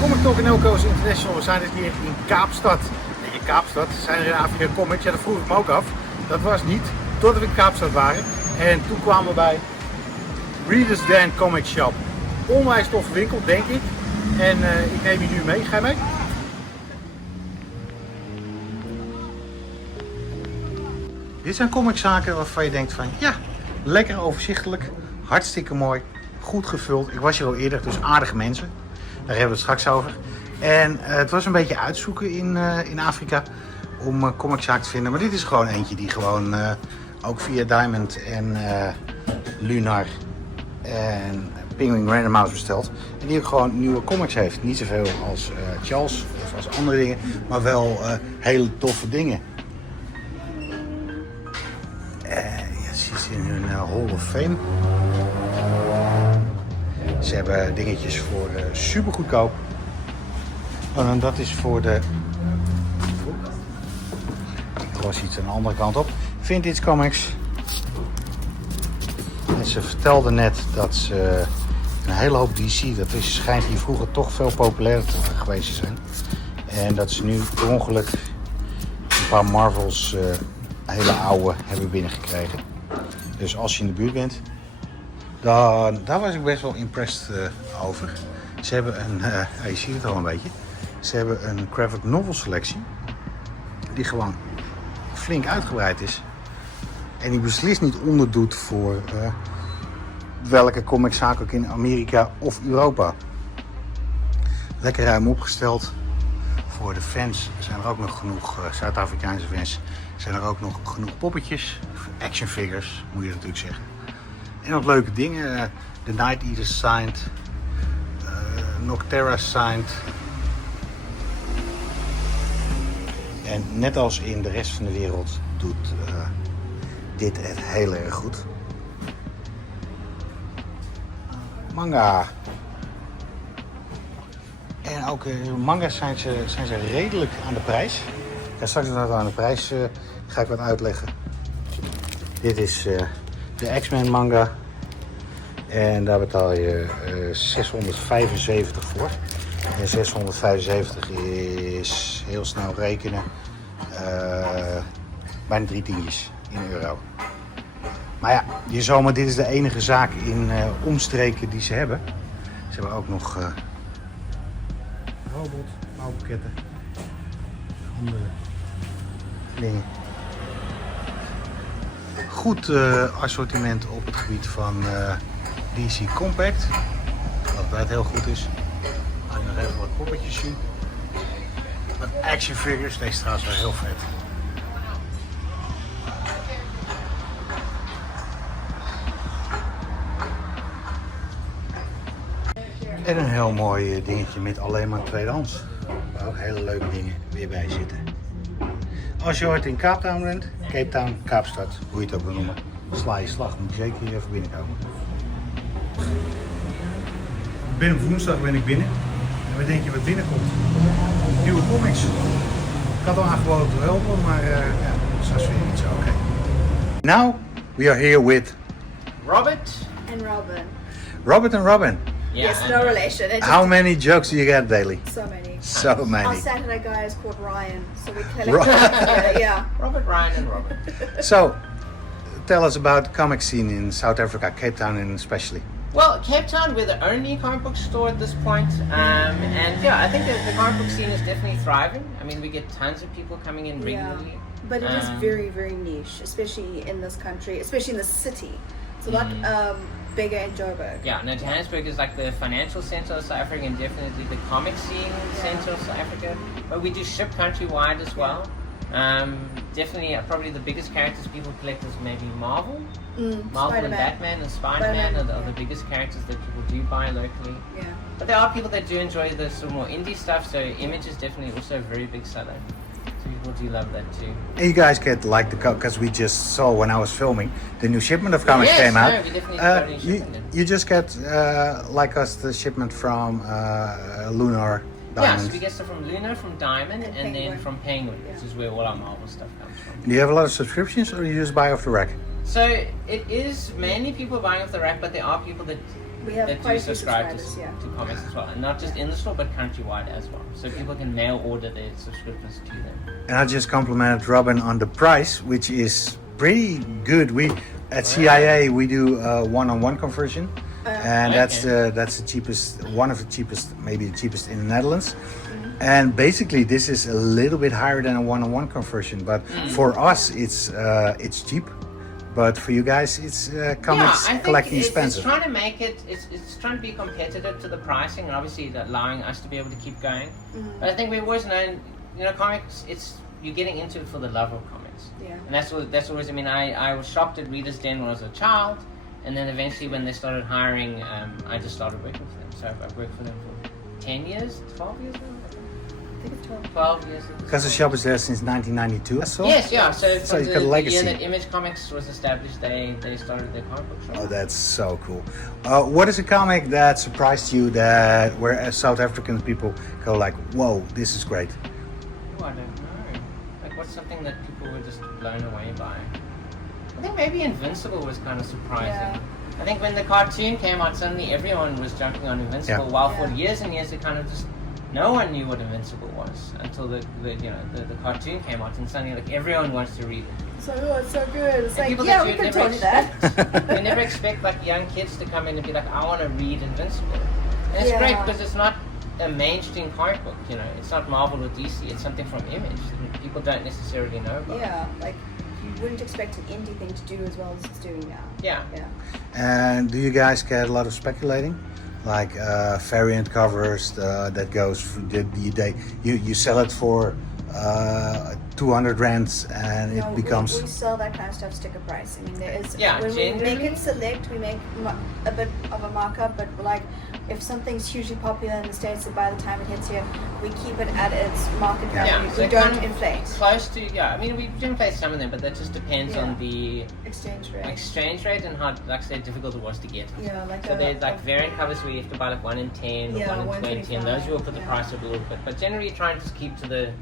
Comic Talk in Elko's International. We zijn dit hier in Kaapstad. In Kaapstad zijn er in Afrika comics. Ja, dat vroeg ik me ook af. Dat was niet totdat we in Kaapstad waren. En toen kwamen we bij Reader's Den Comic Shop. Onwijs toffe winkel, denk ik. En ik neem je nu mee. Ga je mee? Dit zijn comiczaken waarvan je denkt van ja, lekker overzichtelijk, hartstikke mooi, goed gevuld. Ik was hier al eerder, dus aardige mensen. Daar hebben we het straks over. En het was een beetje uitzoeken in Afrika om comiczaken te vinden. Maar dit is gewoon eentje die gewoon ook via Diamond en Lunar en Penguin Random House bestelt. En die ook gewoon nieuwe comics heeft. Niet zoveel als Charles of als andere dingen, maar wel hele toffe dingen. Ze is in hun Hall of Fame. Ze hebben dingetjes voor super goedkoop. Oh, en dat is voor de... Ik was iets aan de andere kant op. Vintage Comics. En ze vertelde net dat ze een hele hoop DC, dat schijnt hier vroeger toch veel populairder geweest te zijn. En dat ze nu per ongeluk een paar Marvels hele oude hebben binnengekregen. Dus als je in de buurt bent, daar was ik best wel impressed over. Ze hebben een, je ziet het al een beetje, ze hebben een graphic novel selectie die gewoon flink uitgebreid is. En die beslist niet onderdoet voor welke comiczaak ook in Amerika of Europa. Lekker ruim opgesteld. Voor de fans zijn er ook nog genoeg, Zuid-Afrikaanse fans, zijn er ook nog genoeg poppetjes. Action figures, moet je natuurlijk zeggen. En wat leuke dingen. The Night Eater signed. Nocterra signed. En net als in de rest van de wereld doet dit het heel erg goed. Manga. En ook manga's zijn ze redelijk aan de prijs. Ja, straks aan de prijs ga ik wat uitleggen. Dit is de X-Men manga. En daar betaal je 675 voor. En 675 is heel snel rekenen. Bijna 3 tientjes in euro. Maar ja, je zal maar, dit is de enige zaak in omstreken die ze hebben. Ze hebben ook nog robot, bouwpakketten, andere dingen. Goed assortiment op het gebied van DC Compact. Wat altijd heel goed is. Laat ik nog even wat poppetjes zien. Wat action figures. Deze is trouwens wel heel vet. En een heel mooi dingetje met alleen maar tweedehands. Waar ook hele leuke dingen weer bij zitten. Als je ooit in Cape Town bent, Cape Town, Kaapstad, hoe je het ook wil noemen, sla je slag, moet je zeker hier even binnenkomen. Binnen woensdag ben ik binnen. En wat denk je wat binnenkomt? Nieuwe comics. Ik had al aangeboden te helpen, maar ja, dat is weer niet zo oké. Now we are here with Robert and Robin. Robert and Robin. Yeah, Yes, no relation. How many jokes do you get daily? So many. So Our many. Saturday guy is called Ryan, so we collect together. Yeah. Robert, Ryan, and Robert. So, tell us about the comic scene in South Africa, Cape Town and especially. Well, Cape Town, we're the only comic book store at this point, and yeah, I think that the comic book scene is definitely thriving. I mean, we get tons of people coming in regularly. Yeah. But it is very, very niche, especially in this country, especially in the city. It's a lot bigger in Joburg. Yeah, no, Johannesburg is like the financial center of South Africa and definitely the comic scene center of South Africa. But we do ship countrywide as well. Definitely, probably the biggest characters people collect is maybe Marvel. Marvel and Batman and Spider-Man are the biggest characters that people do buy locally. Yeah. But there are people that do enjoy the sort of more indie stuff, so Image is definitely also a very big seller. So people do love that too. And you guys get like the because we just saw when I was filming the new shipment of comics came out. No, we definitely got a new shipment in. You just get like us the shipment from Lunar. Diamond. Yeah, so we get stuff from Lunar, from Diamond, and then Penguin. from Penguin, which is where all our Marvel stuff comes from. Do you have a lot of subscriptions or you just buy off the rack? So it is mainly people buying off the rack, but there are people that We have that quite do a few subscribe to subscribers, comics as well, and not just in the store but countrywide as well. So people can mail order their subscriptions to them. And I just complimented Robin on the price, which is pretty good. We at CIA we do one-on-one conversion, and Okay. that's the cheapest, one of the cheapest, maybe the cheapest in the Netherlands. And basically, this is a little bit higher than a one-on-one conversion, but for us, it's cheap. But for you guys, it's comics I think collecting it's expensive. trying to make it. It's trying to be competitive to the pricing, and obviously allowing us to be able to keep going. But I think we've always known, comics. It's you're getting into it for the love of comics. Yeah. And that's always. I mean, I was shopped at Reader's Den when I was a child, and then eventually when they started hiring, I just started working for them. So I've worked for them for 10 years, 12 years now. I think it's 12. 12 years. Because the shop is there since 1992. I saw. Yes, yeah. So So from you've got a the legacy. year that Image Comics was established, they started their comic book shop. Oh, that's so cool. What is a comic that surprised you that where South African people go like, whoa, this is great? Oh, I don't know. Like, what's something that people were just blown away by? I think maybe Invincible was kind of surprising. Yeah. I think when the cartoon came out, suddenly everyone was jumping on Invincible. Yeah. While for Yeah. years and years, it kind of just no one knew what Invincible was until the cartoon came out, and suddenly like everyone wants to read it. So good, so good. It's And like, people yeah, that we you can never tell you that. You never expect like young kids to come in and be like, I want to read Invincible. And it's Yeah. great because it's not a mainstream comic book, It's not Marvel or DC. It's something from Image that people don't necessarily know about. Yeah, like you wouldn't expect an indie thing to do as well as it's doing now. Yeah. Yeah. And do you guys get a lot of speculating? Like variant covers that goes through you sell it for 200 rands and No, it becomes we sell that kind of stuff sticker price. I mean, there is Yeah, when we make generally- it select, we make a bit of a markup, but like if something's hugely popular in the States, by the time it hits here, we keep it at its market value. Yeah, so we kind don't of inflate. Close to, I mean, we do inflate some of them, but that just depends on the Exchange rate. and how, like I said, difficult it was to get. Yeah, like So there's like variant covers where you have to buy like 1 in 10 or Yeah, 1 in 20, and those will put the 125, price up a little bit. But generally, you try and just keep to the,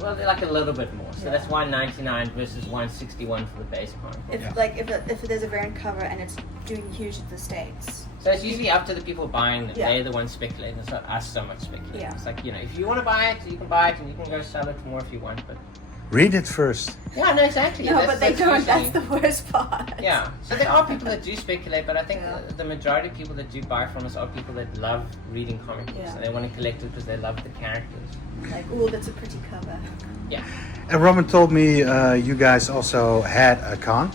well, like a little bit more. So Yeah. that's 199 versus 161 for the base comic book. If Yeah. like if there's a variant cover and it's doing huge in the States. So it's usually up to the people buying them. Yeah. They're the ones speculating. It's not us so much speculating. Yeah. It's like, if you want to buy it, you can buy it and you can go sell it for more if you want. But read it first. yeah, no, exactly. No, but they don't. usually- That's the worst part. Yeah, so there are people that do speculate, but I think Yeah. the majority of people that do buy from us are people that love reading comic books Yeah. and they want to collect it because they love the characters. Like, oh, that's a pretty cover. Yeah. And Robin told me you guys also had a con.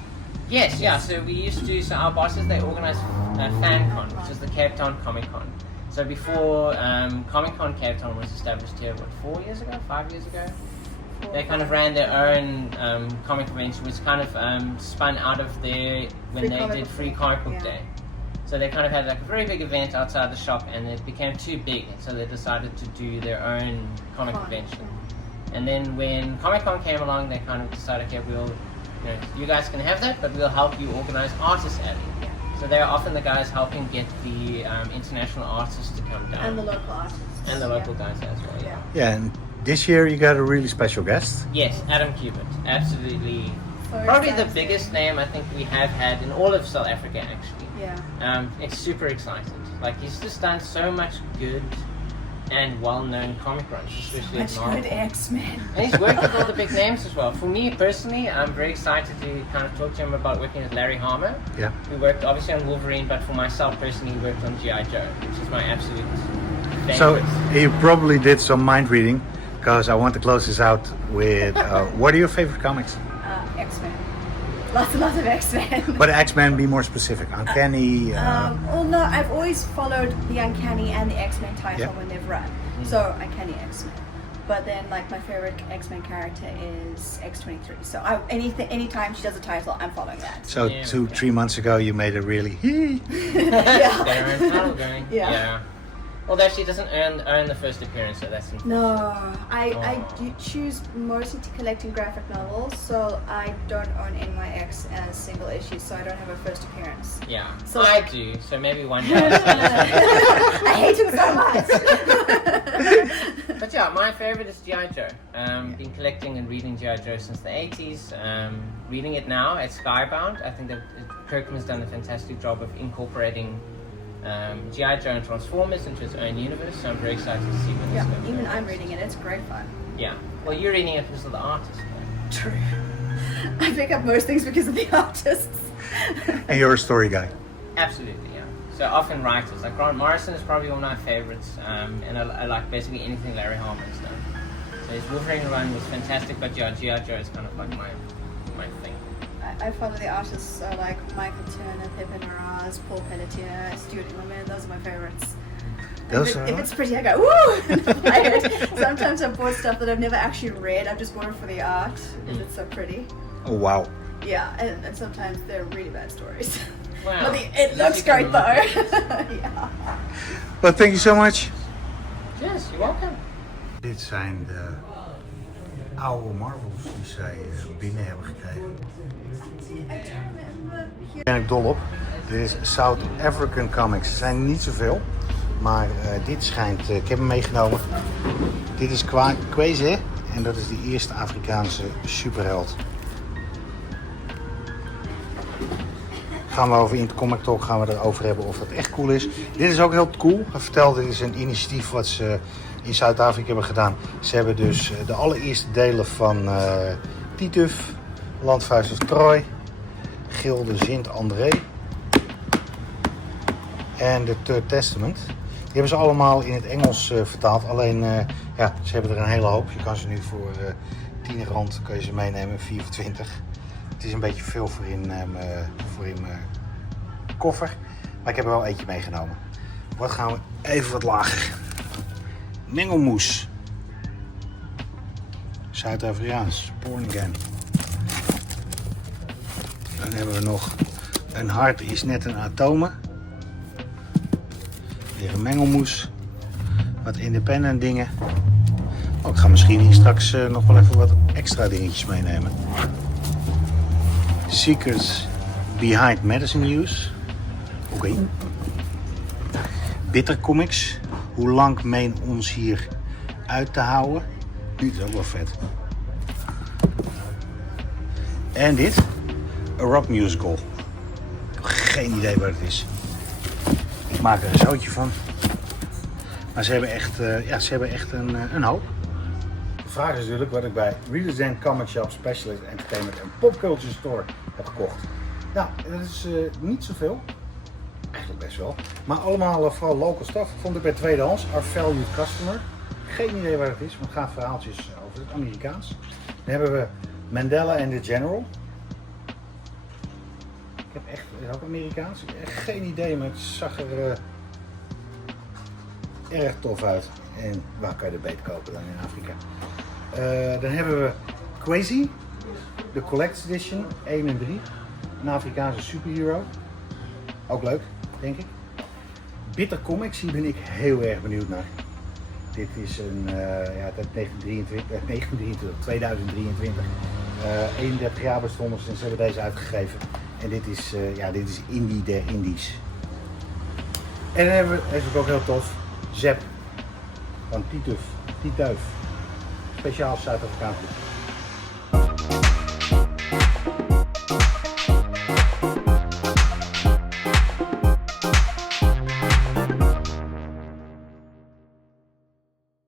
Yes, yeah. So we used to. So our bosses they organize FanCon, which is the Cape Town Comic Con. So before Comic Con Cape Town was established here, 4 years ago, 5 years ago. They kind of ran their own comic convention, which kind of spun out of their when Free they Comic did Book Free Day. Comic Book Yeah. Day. So they kind of had like a very big event outside the shop, and it became too big, and so they decided to do their own comic Con. convention. And then when Comic Con came along, they kind of decided, okay, you guys can have that, but we'll help you organize Artist Alley. Yeah. So they're often the guys helping get the international artists to come down. And the local artists. And the local guys as well, yeah. Yeah, and this year you got a really special guest. Yes, Adam Kubert. Absolutely. So Probably the excited. biggest name I think we have had in all of South Africa, actually. Yeah. It's super exciting. Like, he's just done so much good and well-known comic runs, especially at Much Marvel. good X-Men. And he's worked with all the big names as well. For me personally, I'm very excited to kind of talk to him about working with Larry Hama, Yeah. who worked obviously on Wolverine, but for myself personally, he worked on G.I. Joe, which is my absolute favorite. So he probably did some mind reading, because I want to close this out with what are your favorite comics? X-Men. Lots and lots of X-Men. But X-Men, be more specific. Uncanny. Well, no, I've always followed the Uncanny and the X-Men title Yeah. when they've run. So Uncanny X-Men. But then, like, my favorite X-Men character is X-23. So anytime she does a title, I'm following that. So Yeah, 2-3 months ago you made a really Yeah. Their own title going. Yeah. Although she doesn't earn the first appearance, so that's important. No, I Oh. do choose mostly to collecting graphic novels, so I don't own NYX as single issues, so I don't have a first appearance. Yeah, So, I like- do. So maybe one day. I'll see you. I hate him so much. But yeah, my favorite is G.I. Joe. Been collecting and reading G.I. Joe since the 80s. Reading it now at Skybound. I think that Kirkman's done a fantastic job of incorporating G.I. Joe and Transformers into its own universe, so I'm very excited to see what Yeah, this goes. even I'm reading it. It's great fun. Yeah. Well, you're reading it because of the artist. True. I pick up most things because of the artists. And you're a story guy. Absolutely, yeah. So often writers, like Grant Morrison is probably one of my favorites, and I like basically anything Larry Hama's done. So his Wolverine run was fantastic, but yeah, G.I. Joe is kind of like my thing. I follow the artists like Michael Turner, Pippin Miraz, Paul Pelletier, Stuart Immonen. Those are my favorites. If it's pretty, I go woo and buy it. Sometimes I've bought stuff that I've never actually read. I've just bought it for the art if it's so pretty. Oh wow. Yeah, and sometimes they're really bad stories. Wow. But it looks great though. Yeah. Well, thank you so much. Yes, you're welcome. Dit zijn de oude Marvels die zij binnen hebben gekregen. Daar ben ik dol op. Dit is South African Comics. Er zijn niet zoveel, maar dit schijnt, ik heb hem meegenomen. Dit is Kweze en dat is de eerste Afrikaanse superheld. Gaan we over Intercomic Talk gaan we erover hebben of dat echt cool is. Dit is ook heel cool. Hij vertelde, dit is een initiatief wat ze in Zuid-Afrika hebben gedaan. Ze hebben dus de allereerste delen van Tituf, Landvuist of Troy, Gilde Sint André en de Third Testament. Die hebben ze allemaal in het Engels vertaald. Alleen, ja, ze hebben er een hele hoop. Je kan ze nu voor 10 rand kun je ze meenemen, 24. Het is een beetje veel voor in mijn koffer. Maar ik heb er wel eentje meegenomen. Wat gaan we even wat lager. Mengelmoes. Zuid-Afrikaans. Born again. Dan hebben we nog een hart is net een atomen. Weer een mengelmoes. Wat independent dingen. Oh, ik ga misschien hier straks nog wel even wat extra dingetjes meenemen. Secrets behind medicine use. Oké. Bitter Comics. Hoe lang meen ons hier uit te houden? Dit is ook wel vet. En dit. A rock musical. Ik heb geen idee wat het is. Ik maak er een zootje van. Maar ze hebben echt, een hoop. De vraag is natuurlijk wat ik bij Reader's Den, Comic Shop, Specialist Entertainment en Popculture Store heb gekocht. Nou, dat is niet zoveel. Eigenlijk best wel. Maar allemaal vooral local stuff. Vond ik bij tweedehands. Our Valued Customer. Geen idee waar het is, want het gaat verhaaltjes over het Amerikaans. Dan hebben we Mandela and the General. Ik heb echt, het is ook Amerikaans. Ik heb echt geen idee, maar het zag er erg tof uit. En waar kan je er beter kopen dan in Afrika? Dan hebben we Kwezi, de Collector's Edition 1 en 3. Een Afrikaanse superhero. Ook leuk, denk ik. Bitter Comics, hier ben ik heel erg benieuwd naar. Dit is een 2023. 31 jaar bestonden sinds ze hebben deze uitgegeven. En dit is Indie der Indies. En dan hebben we, deze is ook heel tof, Zep van Tituf. Speciaal Zuid-Afrikaans boek.